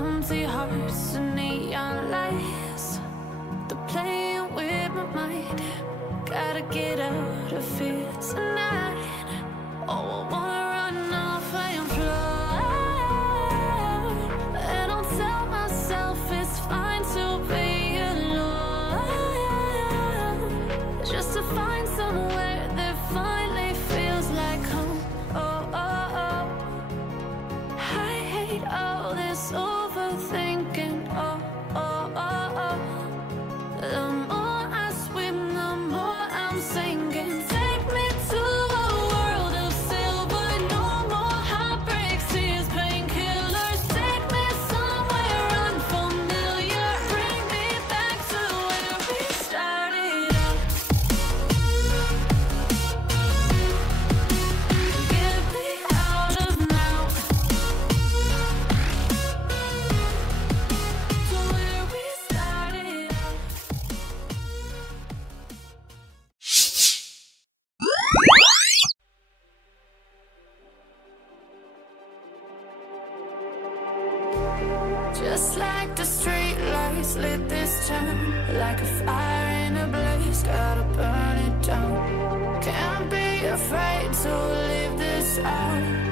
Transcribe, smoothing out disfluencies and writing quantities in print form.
empty hearts and neon lights. They're playing with my mind. Gotta get out of here tonight. Oh, I wanna run off and fly. And I'll tell myself it's fine to be alone, just to find somewhere that finally feels like home. Oh, oh, oh. I hate all this overthinking. Oh, oh, oh, oh. The more I swim, the more I'm sinking. Take me to a world of silver. No more heartbreaks, tears, painkillers. Take me somewhere unfamiliar. Bring me back to where we started out. Get me out of now, to where we started out. Just like the street lights lit this town, like a fire in a blaze, gotta burn it down. Can't be afraid to leave this out.